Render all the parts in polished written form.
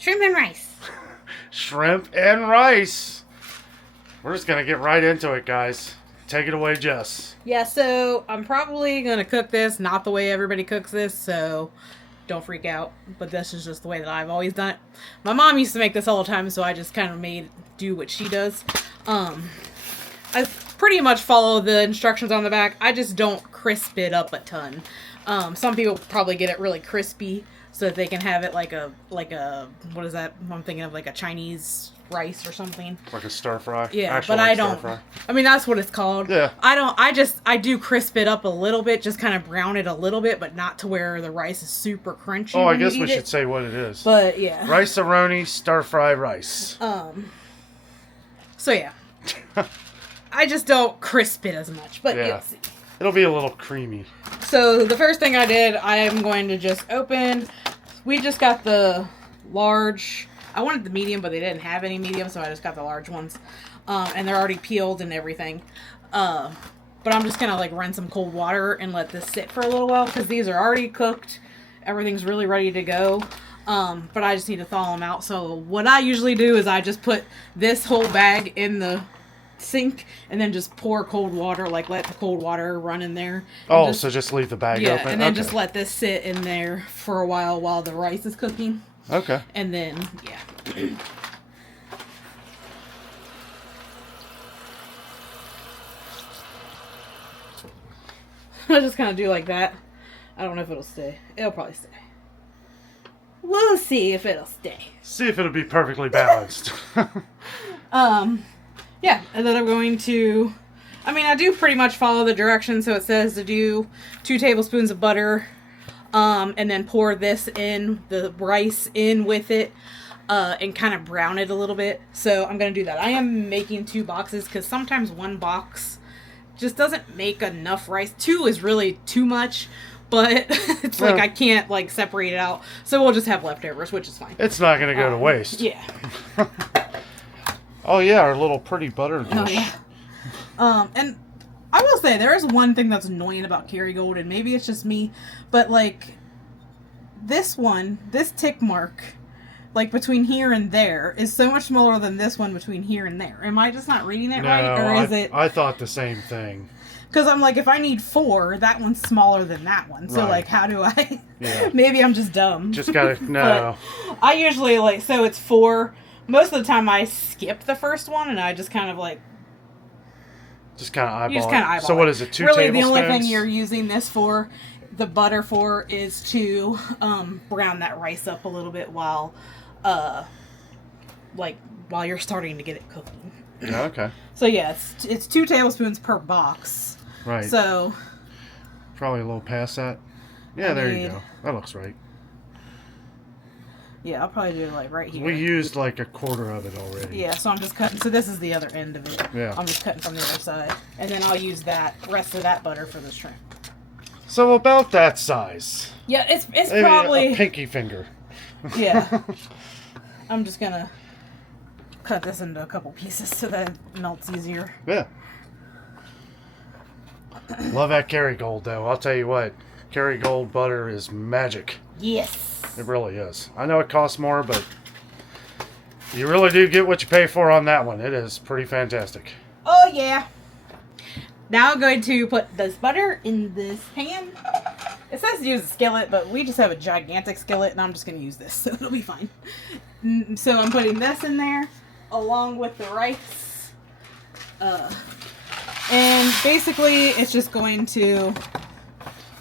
Shrimp and rice. Shrimp and rice. We're just going to get right into it, guys. Take it away, Jess. Yeah, so I'm probably going to cook this not the way everybody cooks this, so don't freak out. But this is just the way that I've always done it. My mom used to make this all the time, so I just kind of do what she does. I pretty much follow the instructions on the back. I just don't crisp it up a ton. Some people probably get it really crispy so that they can have it like a what is that? I'm thinking of like a Chinese rice or something. Like a stir fry? Yeah, Actual but I stir don't. fry. I mean, that's what it's called. Yeah. I do crisp it up a little bit, just kind of brown it a little bit, but not to where the rice is super crunchy. Oh, I guess we should say what it is. But yeah. Rice-a-roni stir fry rice. So yeah. I just don't crisp it as much, but you'll see. It'll be a little creamy. So the first thing I did, I am going to just open. We just got the large. I wanted the medium, but they didn't have any medium, so I just got the large ones. And they're already peeled and everything. But I'm just gonna like run some cold water and let this sit for a little while because these are already cooked. Everything's really ready to go. But I just need to thaw them out. So what I usually do is I just put this whole bag in the sink and then just pour cold water, like let the cold water run in there. Oh, so just leave the bag open? And then just let this sit in there for a while the rice is cooking. Okay. And then, I'll just kind of do like that. I don't know if it'll stay. It'll probably stay. We'll see if it'll stay. See if it'll be perfectly balanced. Yeah, and then I'm going to, I do pretty much follow the directions. So it says to do 2 tablespoons of butter, and then pour this in, the rice in with it, and kind of brown it a little bit. So I'm going to do that. I am making 2 boxes because sometimes 1 box just doesn't make enough rice. 2 is really too much, but it's like I can't like separate it out. So we'll just have leftovers, which is fine. It's not going to go to waste. Yeah. Oh yeah, our little pretty butter dish. Oh, yeah. And I will say there is one thing that's annoying about Kerrygold, and maybe it's just me, but like this tick mark, like between here and there, is so much smaller than this one between here and there. Am I just not reading it right, or is it? I thought the same thing. Because I'm like, if I need 4, that one's smaller than that one. So like, how do I? Yeah. Maybe I'm just dumb. Just gotta no. I usually like, so it's 4. Most of the time I skip the first one and I just kind of like... Just kind of eyeball. You just kind of eyeball. So what is it, 2 really, tablespoons? the only thing you're using this for, the butter for, is to brown that rice up a little bit while you're starting to get it cooking. Yeah, okay. So yeah, it's 2 tablespoons per box. Right. So... Probably a little past that. Yeah, there you go. That looks right. Yeah, I'll probably do it like right here. We used like a quarter of it already. Yeah, so I'm just cutting. So this is the other end of it. Yeah. I'm just cutting from the other side. And then I'll use that rest of that butter for the shrimp. So about that size. Yeah, it's Maybe probably... a pinky finger. Yeah. I'm just going to cut this into a couple pieces so that it melts easier. Yeah. Love that Kerrygold, though. I'll tell you what. Kerrygold butter is magic. Yes. It really is. I know it costs more, but you really do get what you pay for on that one. It is pretty fantastic. Oh, yeah. Now I'm going to put this butter in this pan. It says to use a skillet, but we just have a gigantic skillet, and I'm just going to use this, so it'll be fine. So I'm putting this in there, along with the rice. And basically, it's just going to...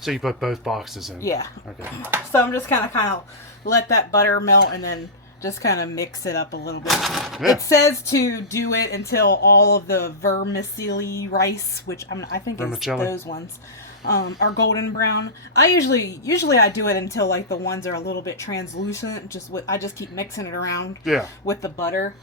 So you put both boxes in? Yeah. Okay. So I'm just kind of let that butter melt and then just kind of mix it up a little bit. Yeah. It says to do it until all of the vermicelli rice, which I think is those ones, are golden brown. I usually I do it until like the ones are a little bit translucent. I just keep mixing it around. Yeah. With the butter.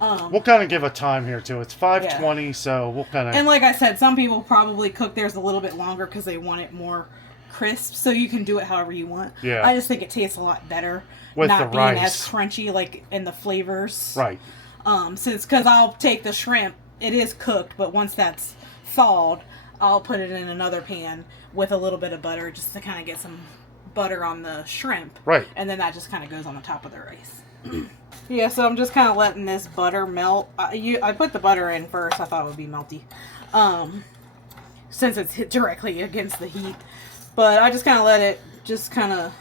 We'll kind of give a time here too. It's 5:20, so we'll kind of... And like I said, some people probably cook theirs a little bit longer because they want it more crisp, so you can do it however you want. Yeah. I just think it tastes a lot better with not the being rice. as crunchy, like in the flavors. Right. Because I'll take the shrimp, it is cooked, but once that's thawed, I'll put it in another pan with a little bit of butter just to kind of get some butter on the shrimp. Right. And then that just kind of goes on the top of the rice. Yeah, so I'm just kind of letting this butter melt. I put the butter in first. I thought it would be melty. Since it's hit directly against the heat. But I just kind of let it just kind of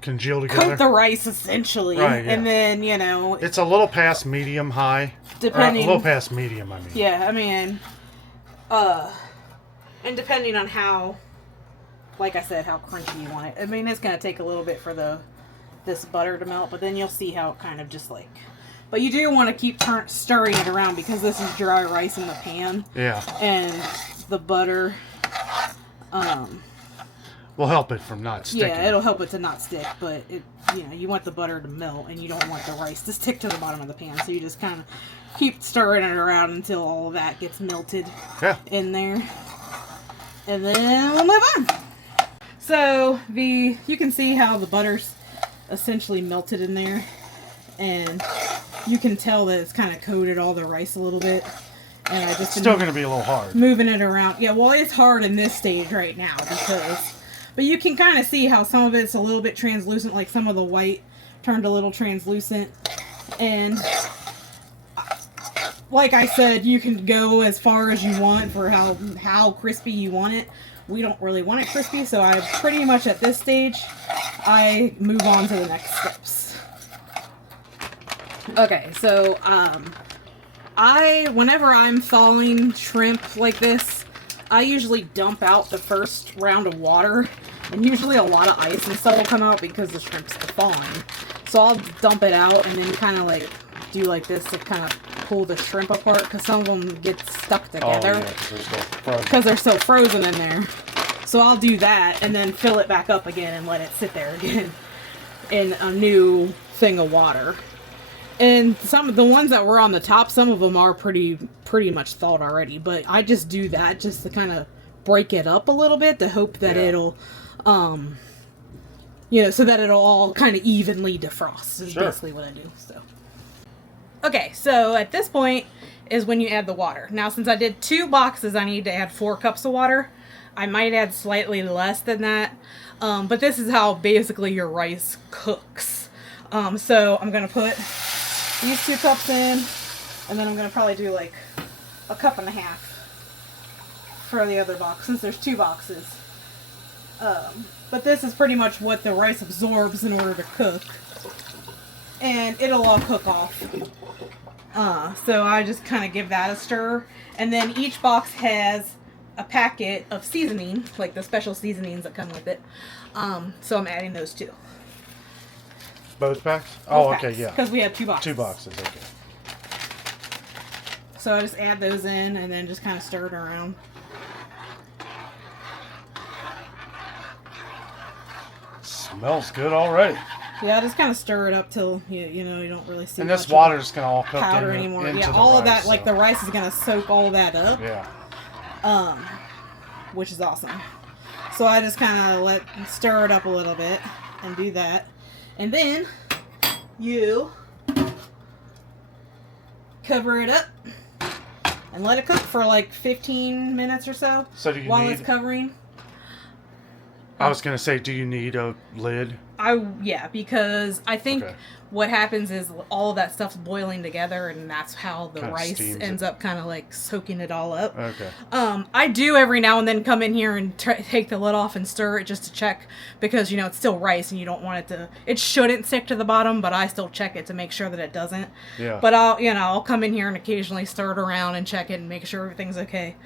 congeal together. Coat the rice essentially. Right, yeah. And then, you know. It's a little past medium high. Depending. A little past medium, I mean. Yeah, I mean. And depending on how, like I said, how crunchy you want it. I mean, it's going to take a little bit for this butter to melt, but then you'll see how it kind of just like. But you do want to keep stirring it around because this is dry rice in the pan. Yeah. And the butter will help it from not sticking. Yeah, it'll help it to not stick, but you want the butter to melt and you don't want the rice to stick to the bottom of the pan. So you just kind of keep stirring it around until all of that gets melted in there. And then we'll move on. So you can see how the butter's essentially melted in there. And you can tell that it's kind of coated all the rice a little bit. And I just still going to be a little hard. Moving it around. Yeah, well, it's hard in this stage right now but you can kind of see how some of it's a little bit translucent, like some of the white turned a little translucent. And like I said, you can go as far as you want for how crispy you want it. We don't really want it crispy, so I pretty much at this stage, I move on to the next steps. Okay, so whenever I'm thawing shrimp like this, I usually dump out the first round of water, and usually a lot of ice and stuff will come out because the shrimp's thawing. So I'll dump it out and then kind of like do like this to kind of pull the shrimp apart because some of them get stuck together because they're still frozen in there. So I'll do that and then fill it back up again and let it sit there again in a new thing of water. And some of the ones that were on the top, some of them are pretty much thawed already. But I just do that just to kind of break it up a little bit to hope that it'll, so that it'll all kind of evenly defrost is basically what I do. So, okay, so at this point is when you add the water. Now, since I did 2 boxes, I need to add 4 cups of water. I might add slightly less than that, but this is how basically your rice cooks. So I'm gonna put these 2 cups in, and then I'm going to probably do like a cup and a half for the other box, since there's 2 boxes. But this is pretty much what the rice absorbs in order to cook. And it'll all cook off. So I just kind of give that a stir. And then each box has a packet of seasoning, like the special seasonings that come with it. So I'm adding those too. Both packs? Okay, yeah. Because we have 2 boxes. 2 boxes, okay. So I just add those in and then just kind of stir it around. Smells good already. Yeah, just kind of stir it up till you don't really see. And this water's gonna all cook powder anymore. Yeah, all of that, like the rice is gonna soak all that up. Yeah. Which is awesome. So I just kind of stir it up a little bit and do that. And then you cover it up and let it cook for like 15 minutes or so. So do you while it's covering? I was gonna say, do you need a lid? Yeah, because I think what happens is all of that stuff's boiling together, and that's how the rice ends up kind of like soaking it all up. Okay. I do every now and then come in here and take the lid off and stir it just to check, because it's still rice and you don't want it to. It shouldn't stick to the bottom, but I still check it to make sure that it doesn't. Yeah. But I'll come in here and occasionally stir it around and check it and make sure everything's okay.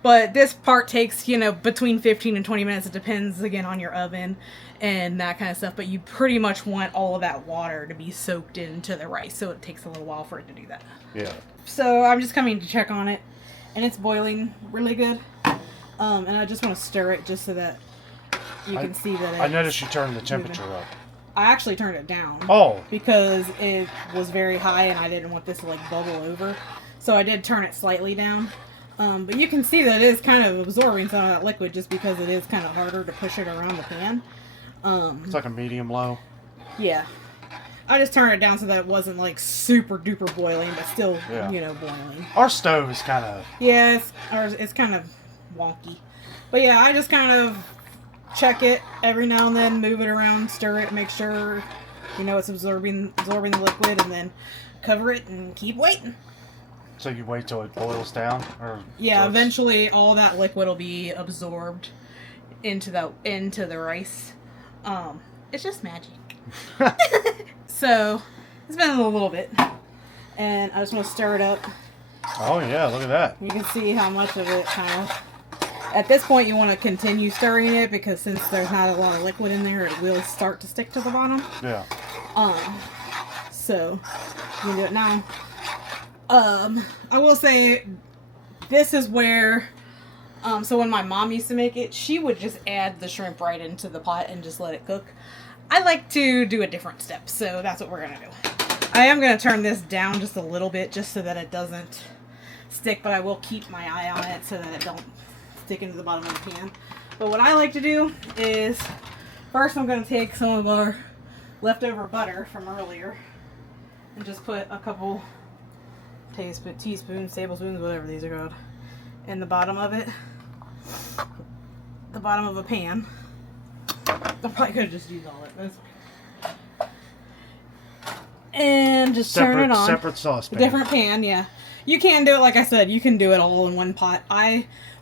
But this part takes, between 15 and 20 minutes. It depends, again, on your oven and that kind of stuff. But you pretty much want all of that water to be soaked into the rice. So it takes a little while for it to do that. Yeah. So I'm just coming to check on it. And it's boiling really good. And I just want to stir it just so that you can see that I noticed you turned the temperature up. I actually turned it down. Oh. Because it was very high and I didn't want this to bubble over. So I did turn it slightly down. But you can see that it is kind of absorbing some of that liquid just because it is kind of harder to push it around the pan. It's like a medium-low. Yeah. I just turned it down so that it wasn't super duper boiling, but still, boiling. Our stove is kind of... Yeah, it's kind of wonky. But yeah, I just kind of check it every now and then, move it around, stir it, make sure it's absorbing the liquid, and then cover it and keep waiting. So you wait till it boils down, or yeah, eventually all that liquid will be absorbed into the rice. It's just magic. So it's been a little bit, and I just want to stir it up. Oh yeah, look at that. You can see how much of it kind of. At this point, you want to continue stirring it because since there's not a lot of liquid in there, it will start to stick to the bottom. Yeah. So you can do it now. I will say, this is where, so when my mom used to make it, she would just add the shrimp right into the pot and just let it cook. I like to do a different step, so that's what we're gonna do. I am gonna turn this down just a little bit, just so that it doesn't stick, but I will keep my eye on it so that it don't stick into the bottom of the pan. But what I like to do is, first I'm going to take some of our leftover butter from earlier and just put a couple teaspoons, tablespoons, whatever these are called, in the bottom of it. The bottom of a pan. I probably could have just used all of it. And just turn it on. Separate saucepan. Different pan, yeah. You can do it, like I said, you can do it all in one pot.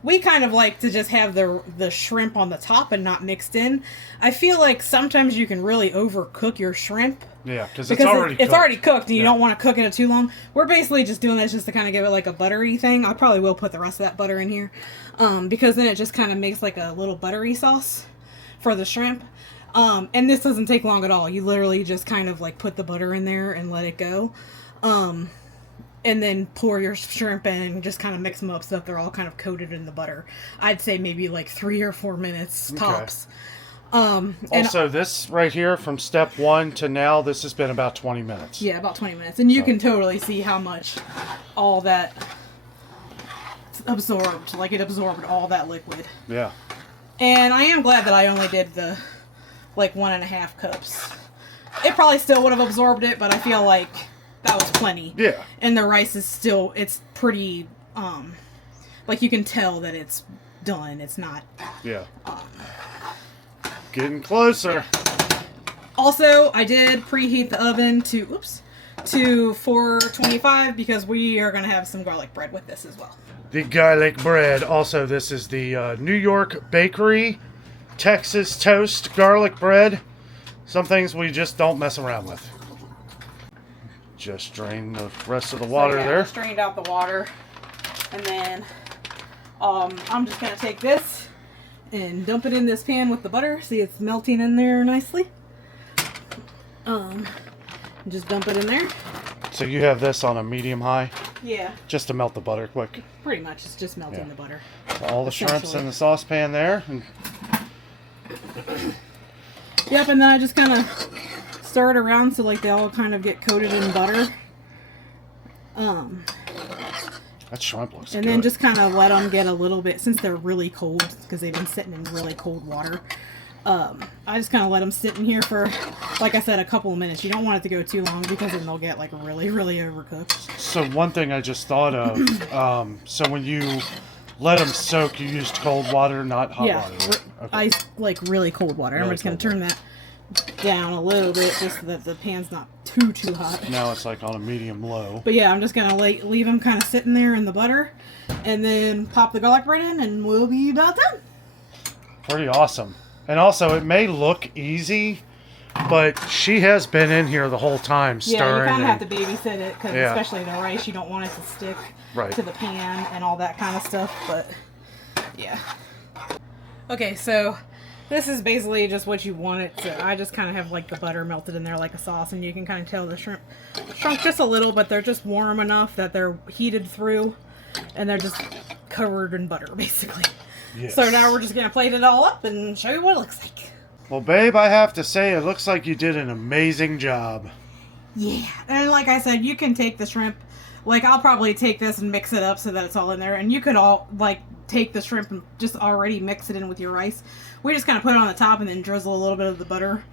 We kind of like to just have the shrimp on the top and not mixed in. I feel like sometimes you can really overcook your shrimp. Yeah, because it's already cooked and you don't want to cook it too long. We're basically just doing this just to kind of give it like a buttery thing. I probably will put the rest of that butter in here because then it just kind of makes like a little buttery sauce for the shrimp. And this doesn't take long at all. You literally just kind of like put the butter in there and let it go. And then pour your shrimp in and just kind of mix them up so that they're all kind of coated in the butter. I'd say maybe like 3 or 4 minutes tops. Also, this right here from step 1 to now, this has been about 20 minutes. Yeah, about 20 minutes. And you can totally see how much all that absorbed. Like it absorbed all that liquid. Yeah. And I am glad that I only did the like 1.5 cups. It probably still would have absorbed it, but I feel like that was plenty. Yeah. And the rice is still, it's pretty, like you can tell that it's done. It's not. Yeah. Getting closer. Yeah. Also, I did preheat the oven to 425 because we are going to have some garlic bread with this as well. The garlic bread. Also, this is the New York Bakery Texas Toast garlic bread. Some things we just don't mess around with. Just drain the rest of the water there. I strained out the water. And then I'm just going to take this and dump it in this pan with the butter. See, it's melting in there nicely. Just dump it in there. So you have this on a medium-high? Yeah. Just to melt the butter quick? Pretty much. It's just melting the butter. So all the shrimps in the saucepan there. And yep, and then I just kind of stir it around so like they all kind of get coated in butter. That shrimp looks good. And then just kind of let them get a little bit, since they're really cold, because they've been sitting in really cold water. I just kind of let them sit in here for, like I said, a couple of minutes. You don't want it to go too long because then they'll get like really, really overcooked. So one thing I just thought of, so when you let them soak, you used cold water, not hot water. Right? Okay. I like really cold water. I'm just going to turn that down a little bit just so that the pan's not too hot. Now it's like on a medium-low. But yeah, I'm just going to leave them kind of sitting there in the butter and then pop the garlic bread in and we'll be about done. Pretty awesome. And also, it may look easy, but she has been in here the whole time stirring. Yeah, you kind of have to babysit it, because especially the rice, you don't want it to stick to the pan and all that kind of stuff, but yeah. Okay, so this is basically just what you want it to. I just kind of have like the butter melted in there like a sauce, and you can kind of tell the shrimp shrunk just a little, but they're just warm enough that they're heated through, and they're just covered in butter, basically. Yes. So now we're just going to plate it all up and show you what it looks like. Well, babe, I have to say, it looks like you did an amazing job. Yeah. And like I said, you can take the shrimp. Like, I'll probably take this and mix it up so that it's all in there. And you could all, like, take the shrimp and just already mix it in with your rice. We just kind of put it on the top and then drizzle a little bit of the butter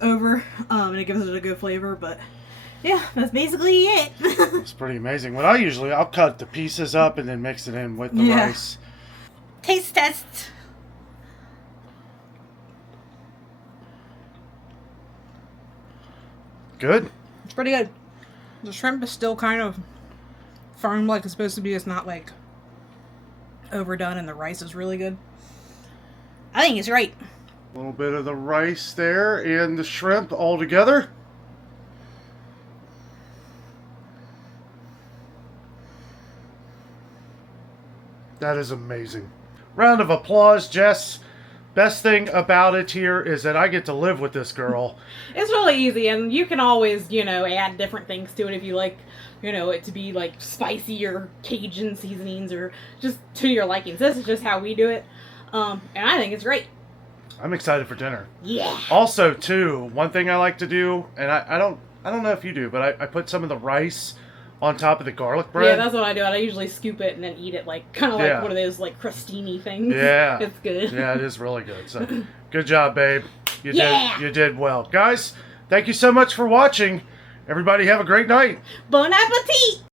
over. And it gives it a good flavor. But, yeah, that's basically it. It's pretty amazing. What I'll cut the pieces up and then mix it in with the rice. Taste test. Good. It's pretty good. The shrimp is still kind of firm like it's supposed to be. It's not like overdone, and the rice is really good. I think it's right. A little bit of the rice there and the shrimp all together. That is amazing. Round of applause, Jess. Best thing about it here is that I get to live with this girl. It's really easy, and you can always, add different things to it if you like, it to be like spicy or Cajun seasonings or just to your likings. This is just how we do it, and I think it's great. I'm excited for dinner. Yeah. Also, too, one thing I like to do, and I don't know if you do, but I put some of the rice on top of the garlic bread. Yeah, that's what I do. I usually scoop it and then eat it kind of like one of those like crostini things. Yeah. It's good. Yeah, it is really good. So, good job, babe. You Yeah. you did well. Guys, thank you so much for watching. Everybody have a great night. Bon appetit!